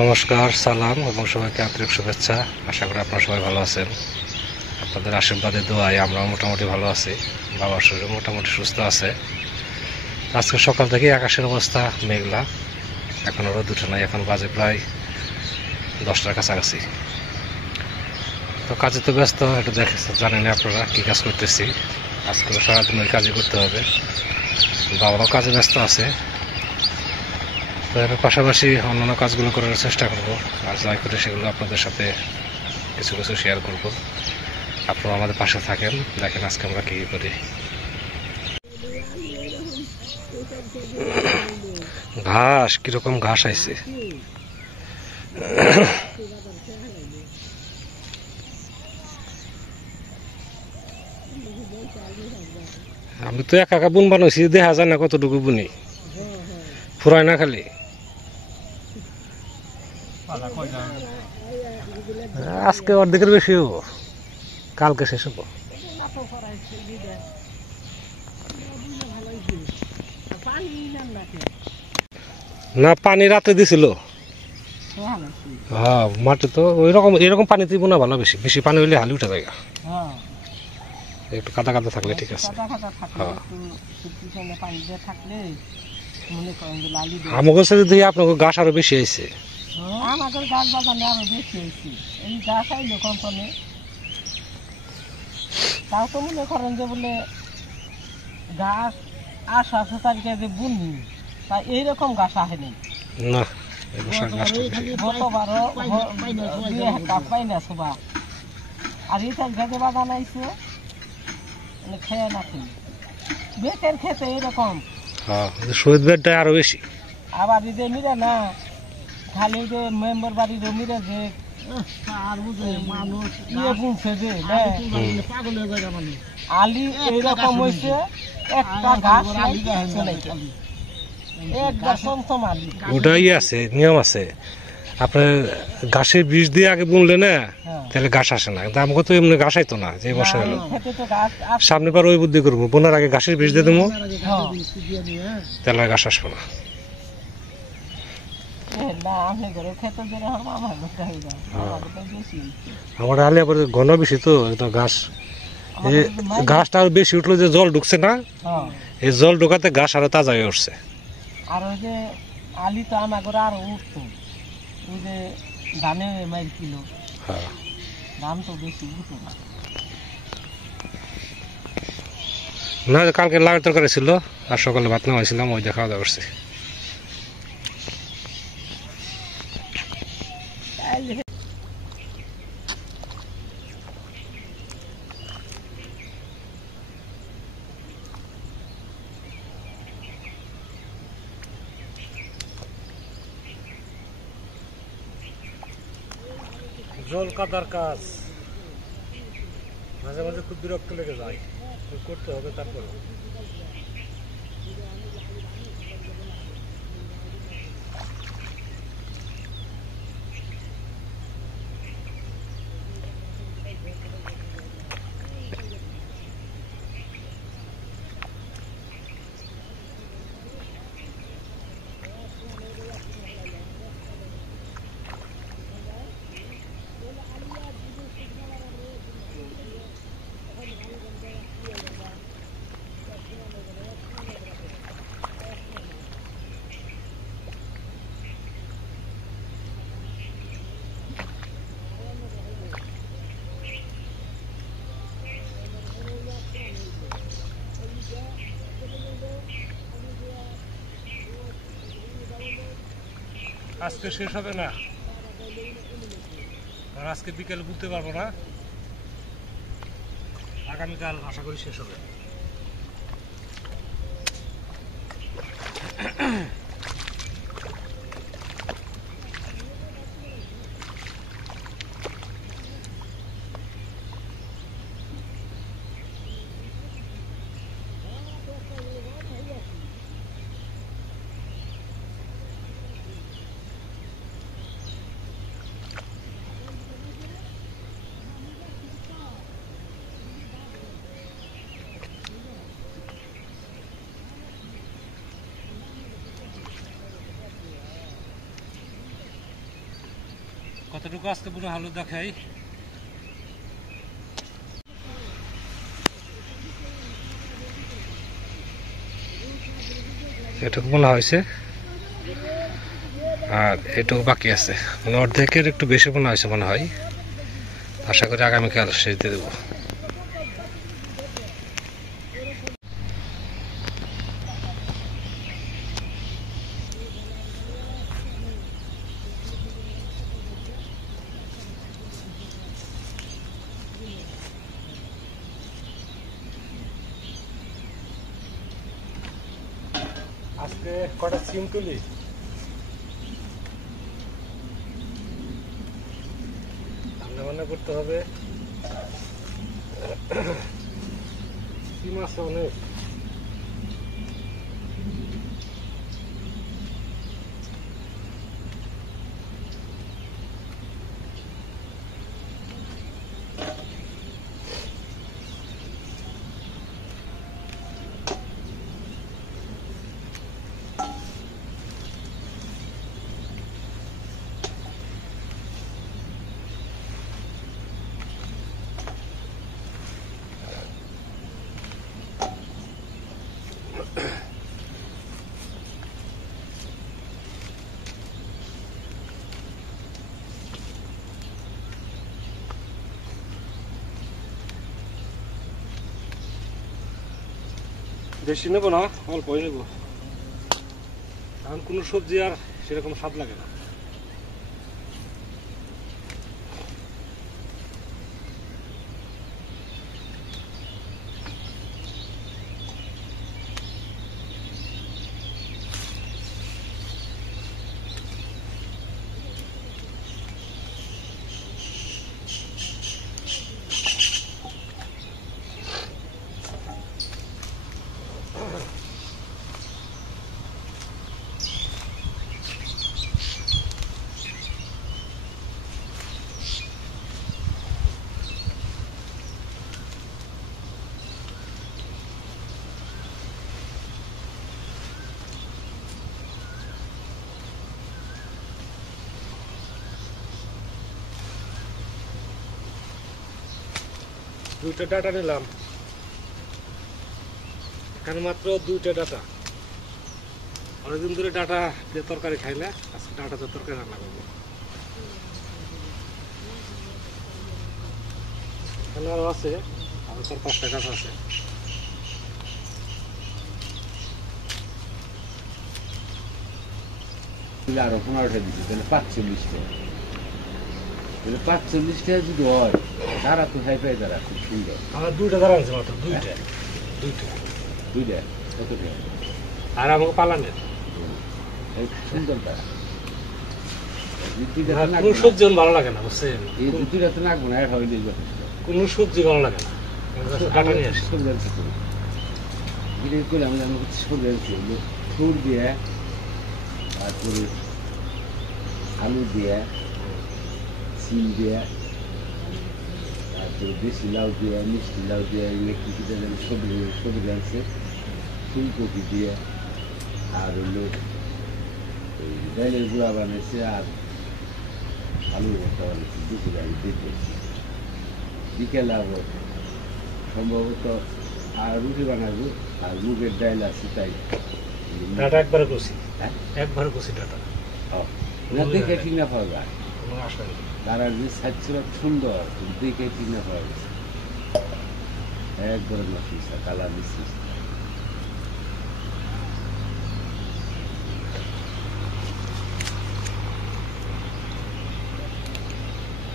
নমস্কার, সালাম এবং সবাইকে আন্তরিক শুভেচ্ছা। আশা করি আপনারা সবাই ভালো আছেন। আপনাদের আশীর্বাদে দোয়ায় আমরাও মোটামুটি ভালো আছি। বাবার শরীর মোটামুটি সুস্থ আছে। আজকে সকাল থেকে আকাশের অবস্থা মেঘলা, এখন রোদ উঠে নাই। এখন বাজে প্রায় 10টার কাছাকাছি। তো কাজে তো ব্যস্ত, একটু জানেন আপনারা কী কাজ করতেছি। আজকে সারাদিন ওই কাজই করতে হবে। বাবারও কাজে ব্যস্ত আছে, এর পাশাপাশি অন্যান্য কাজগুলো করার চেষ্টা করব। আর যাই করে সেগুলো আপনাদের সাথে কিছু কিছু শেয়ার করব। আপনারা আমাদের পাশে থাকেন, দেখেন আজকে আমরা কী করি। ঘাস কিরকম ঘাস আইছে, আমি তো একা একা বুন বানাইছি, দেখা যায় না কতটুকু বুনি, ফুরায় না খালি। আজকে অর্ধেকের বেশি হবো, কালকে শেষ হবো। না, পানি রাতে দিছিল। হ্যাঁ, মাটি তো ওইরকম এরকম পানি দিব না, ভালো বেশি বেশি পানি হইলে হালি উঠে যায়। একটু কাদা কাদা থাকলে ঠিক আছে। আমাকে সাথে দিয়ে আপনাকে ঘাস আরো বেশি আইছে। আমাদের গাছ বাগানে আরো বেশি হয়েছে। এই গাছ আইলো কম্পনে, তাও তো মনে করেন যে বলে গাছ আসা তারিখে যে বুনি, তা এইরকম গাছ আহে নেই না। গতবারও পাই না সবা। আর এই তারিখে বাগান আইছে খেয়ে না খেয়ে বেতের খেতে এইরকম। শহীদ বেডটা আরো বেশি। আবার এই যে মিরে না খালি যে মেম্বার বাড়ির মিরে যে আলি এইরকম হয়েছে, একটা ঘাস ওটাই আছে, নিয়ম আছে। আপনার ঘাসের বীজ দিয়ে আগে বুনলে না, তাহলে ঘাস আসে না। কিন্তু আমাকে তো এমনি ঘাস আইতো না, যে বছর হলো। সামনে বার ওই বুদ্ধি করবো, বোনার আগে ঘাসের বীজ দিয়ে দেবো, তাহলে ঘাস আসবে না। আমার আলিয়া পরে ঘন বেশি তো ঘাস, ঘাসটা আরো বেশি উঠলো, যে জল ঢুকছে না, এই জল ঢোকাতে ঘাস আরো তাজা হয়ে উঠছে। আর ওই যে আলি তো আমার আরো উঠতো, ওই যে ধানে মাইল কিলো দাম তো বেশি উঠতো না। না, কালকে লাউয়ের তরকারি ছিল, আর সকালে ভাত নামাইছিলাম, ওই দিয়ে খাওয়া দাওয়া করছি। জল কাদার কাজ মাঝে মাঝে খুব বিরক্ত লেগে যায়, করতে হবে। তারপর আজকে শেষ হবে না, আর আজকে বিকেলে বুঝতে পারবো না, আগামীকাল আশা করি শেষ হবে। কতটুকু আজকে পুরো আলু দেখাই। এটুকু মনে হয়েছে, আর এটুকু বাকি আছে, মানে অর্ধেকের একটু বেশি মনে হয়েছে মনে হয়। আশা করি আগামীকাল শেষ দিয়ে দেবো। আজকে কটা সিম তুলি, রান্না বান্না করতে হবে। সিম আছে অনেক। বেশি নেবো না, অল্পই নেবো, কারণ কোনো সবজি আর সেরকম স্বাদ লাগে না। দুইটা ডাটা নিলাম, এখানে মাত্র দুইটা ডাটা। অনেকদিন ধরে ডাটা দিয়ে তরকারি খাই না, আজকে ডাটা দিয়ে তরকারি রান্না করবো। এখানে আরো আছে, আরো 4-5টা গাছ আছে। আরো 15টা দিচ্ছি, তাহলে 45টা। তাহলে 45টা যদি হয়, তারা তো হাই পাই, তারা খুব সুন্দর। আমার দুইটা দাঁড়া আছে মাত্র, দুইটা দুইটা কত টাকা? আর আমাকে পালানের সুন্দর তারা। কোনো সবজি ভালো লাগে না, বুঝছেন? এই দুইটা তো লাগবো না, হইলে যথেষ্ট। কোনো সবজি ভালো লাগে না, ডাটা নিয়ে আসি। সবজি আনছি করি, এটা করে আমরা সবজি আনছি, ফুল দিয়ে, তারপরে আলু দিয়ে, সিম দিয়ে, তারপরে দেশি লাউ দিয়ে, মিষ্টি লাউ দিয়ে, ইলেকট্রিক সবজি আনছে, ফুলকপি দিয়ে, আর হলো ওই ডাইলের গুঁড়া বানাইছে, আর আলুর ভর্তা বানাইছে। দুপুরে আমি দেখেছি, বিকেলে আবার সম্ভবত আর রুটি বানাবো, আর মুগের ডাইল আছে, তাই ডাটা একবারে করছি, হ্যাঁ একবারে করছি ডাটা। না দেখে ঠিক না পাওয়া যায়, কোনো আশা নেই। তারা যে সাইজটা সুন্দর, দেখে ঠিক না পাওয়া গেছে, একবারে নষ্ট কালার মিশিয়ে।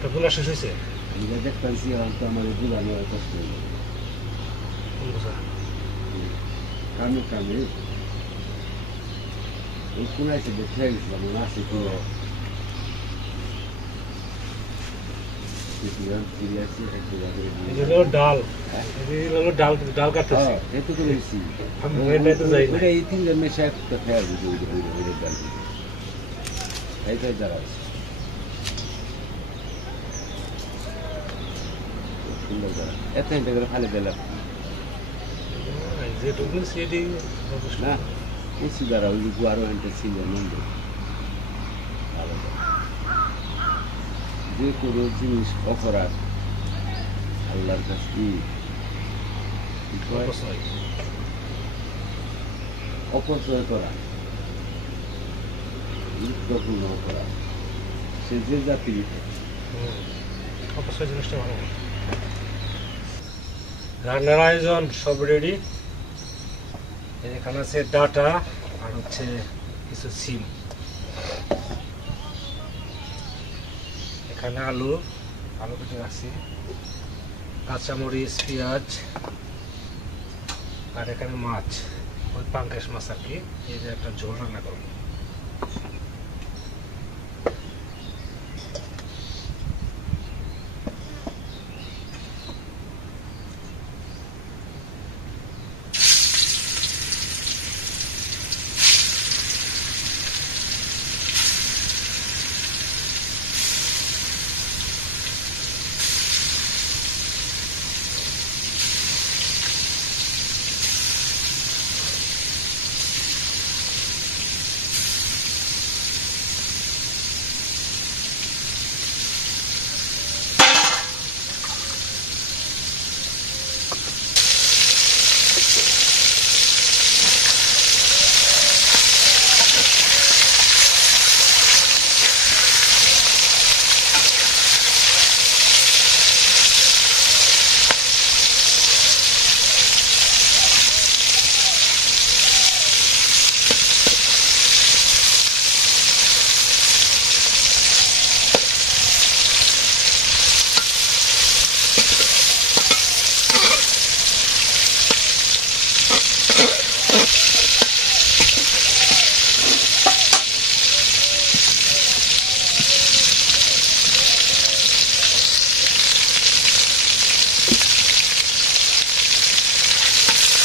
তা গুলা শেষ হয়েছে? আমি দেখতেছি এখন তো আমার বুঝানো কষ্ট হইল, কামে কামে ওই কোনাইছে দেখে গেছিলাম, আছে কি ডাল, ডাল ডাল কাটতেছি। এতো করেছি এই তিনজন মেশে একটা খেয়াল ডাল এইটাই যারা আছে সুন্দর যারা এত হিন্টা করে খালি দিলাম না, এসি দ্বারা ওই আরো হিন্টা ছিল মন্দির ভালো। যে কোনো জিনিস অপরাধ আল্লাহর কাছে কি কয়? অপচয় করা গুরুত্বপূর্ণ অপরাধ, সে যে জাতির অবশ্যই জিনিসটা ভালো। রান্নার আয়োজন সব রেডি। এখানে আছে ডাটা আর হচ্ছে কিছু সিম, এখানে আলু কেটে রাখছি, কাঁচামরিচ, পেঁয়াজ, আর এখানে মাছ, ওই পাঙ্গাস মাছ আর কি। এই যে একটা ঝোল রান্না করবো।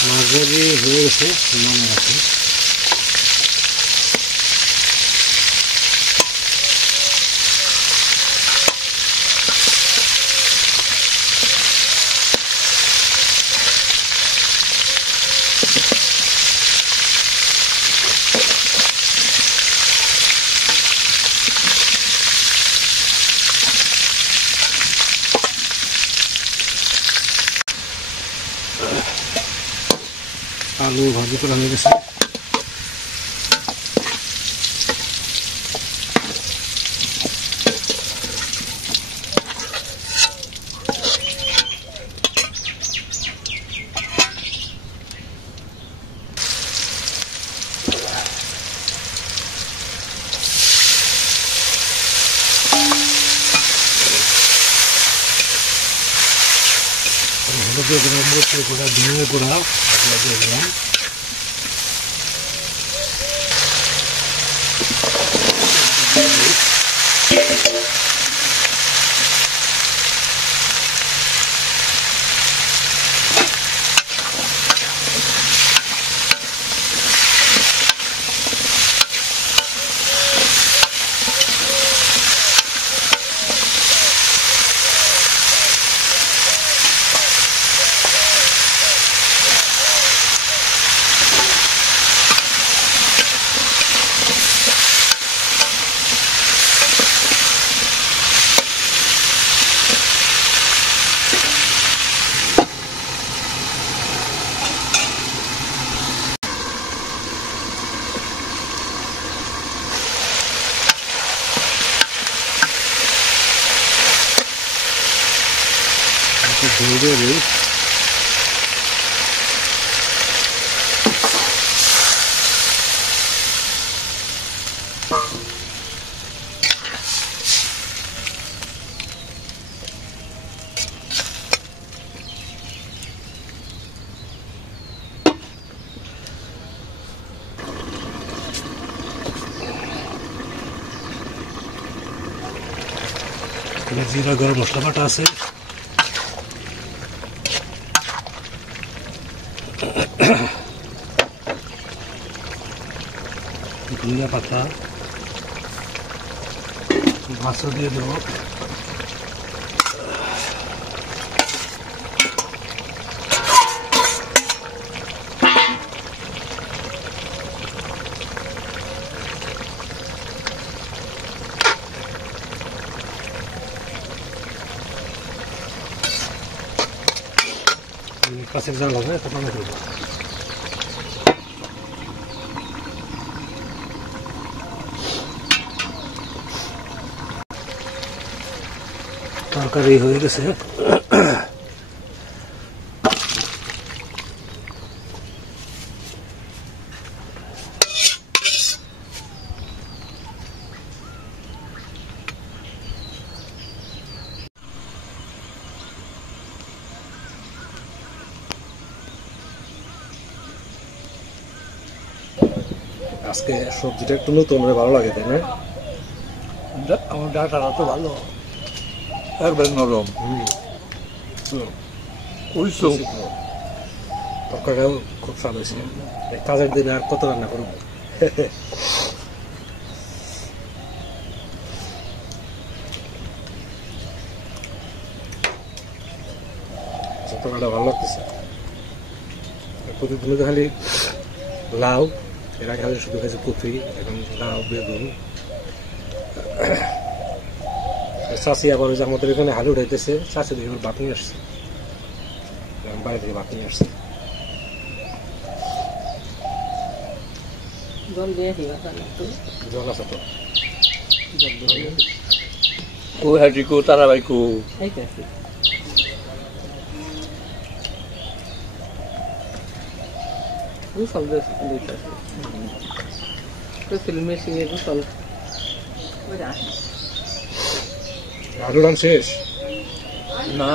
মাঝারি হয়ে গেছে, মনে রাখি। আলু ভাজি করা হয়ে গেছে। হলুদের গুঁড়া, মরিচের গুঁড়া, ধনিয়া গুঁড়া দিয়ে দিলাম। ঝোল দিয়ে দিই। জিরা গরম মশলা বাটা আছে, ধনিয়া পাতা, মাছও দিয়ে দেব। কাছের জাল হবে এটা পানি দেবো। তরকারি হয়ে গেছে। আজকে সবজিটা একটু নতুন ভালো লাগে, তাই না? আমার ডাটাটা তো ভালো, একবার নরম কইছো। তরকারিটাও খুব স্বাদ হয়েছে। এই কাজের দিনে আর কত রান্না করবো। তরকারিটা ভালো লাগতেছে। প্রতিদিন তো খালি লাউ, এরা খালি শুধু খাইছে কপি, এখন লাউ বেগুন। চাষি আবার ওই যে আমাদের এখানে হালু উঠাইতেছে, চাষি দেখে ভাত নিয়ে আসছে, বাইরে থেকে ভাত নিয়ে আসছে। জল দিয়ে দিবা তাহলে একটু। জল আছে তো, কো হাজি কো তারাবাই কো। এই তো আছে। গোসল দিতেছে। গোসল মেশিনে গোসল করে আসে। আলু রান শেষ না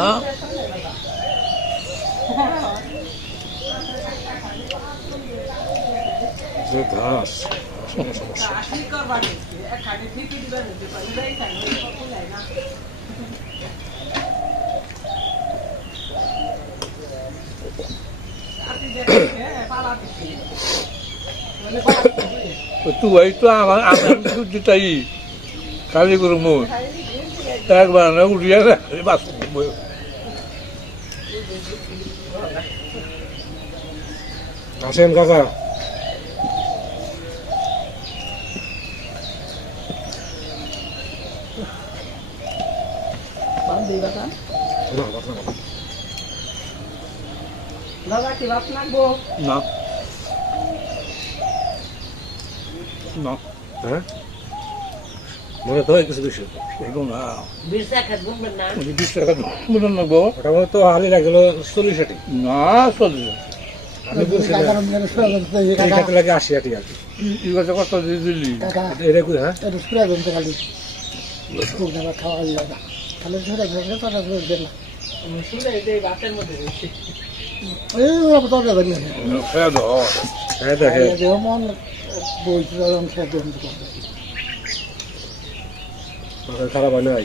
যে ঘাস, সমস্যা। তুই তো আমার সুজিটাই কালি করে মোর একবার না উঠিয়ে বাস আসেন কাকা। ভাত দিবা তা? দাদা কি ভাত লাগবো? না না হ্যাঁ, মনে তো হয় কিছু বেশি। এগুলো না 20 টাকা গুনবেন না? 20 টাকা মনে লাগবো ওটা মনে তো হালি লাগছিল 40-60। না চলছে আমি বলছিলাম এই খাতে লাগে 80-80 আর কি। এই কথা কত দিয়ে দিলি এটা কই? হ্যাঁ, শুনে এই ভাতের মধ্যে রয়েছে। খেয়ে দাও হ্যাঁ দেখে মাথা খারাপ হয় নাই।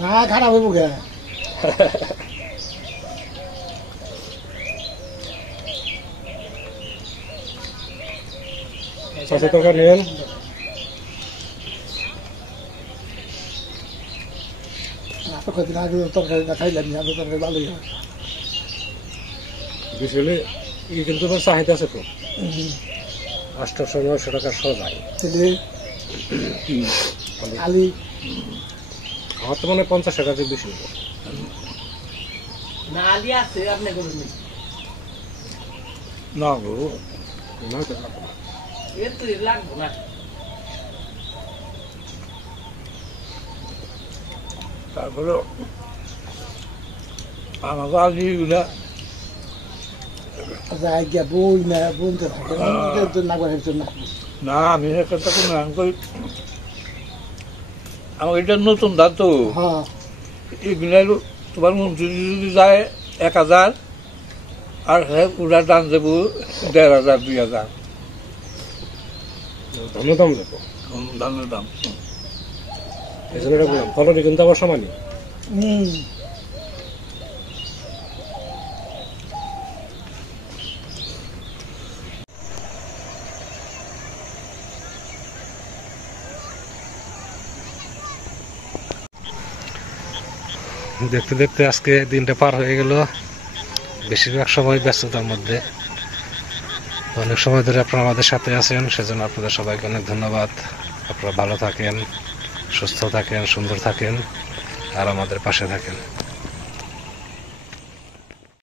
না খারাপ হইব গে চাষের তরকারি নেন। কদিন আগে তরকারি না খাইলাম আমি, তরকারি ভালোই হয়। বেশি হলে ই কিন্তু আবার চাহিদা আছে তো, 800-900 টাকা সবাই। আলি আমার তো মনে হয় 50 টাকা বেশি হতো। না আলি আছে আপনি করুন না গো না তো লাগবে না। এর তো লাগবো না। তারপরে আমাকে আগে এগুলা যাই গিয়া বই না বলতে থাকে না করে না। না আমি একটা কোনো করি আমার এটা নতুন ধান তো হ্যাঁ এগুলা তোমার মন্ত্রী যদি যায় 1000 আর ওরা দাম দেবো 1500 2000 ধানের দাম দেখো, ধানের দাম। এই জন্য এটা বললাম ফলনই কিন্তু আবার সমানই। দেখতে দেখতে আজকে দিনটা পার হয়ে গেল, বেশিরভাগ সময় ব্যস্ততার মধ্যে। অনেক সময় ধরে আপনারা আমাদের সাথে আছেন, সেজন্য আপনাদের সবাইকে অনেক ধন্যবাদ। আপনারা ভালো থাকেন, সুস্থ থাকেন, সুন্দর থাকেন আর আমাদের পাশে থাকেন।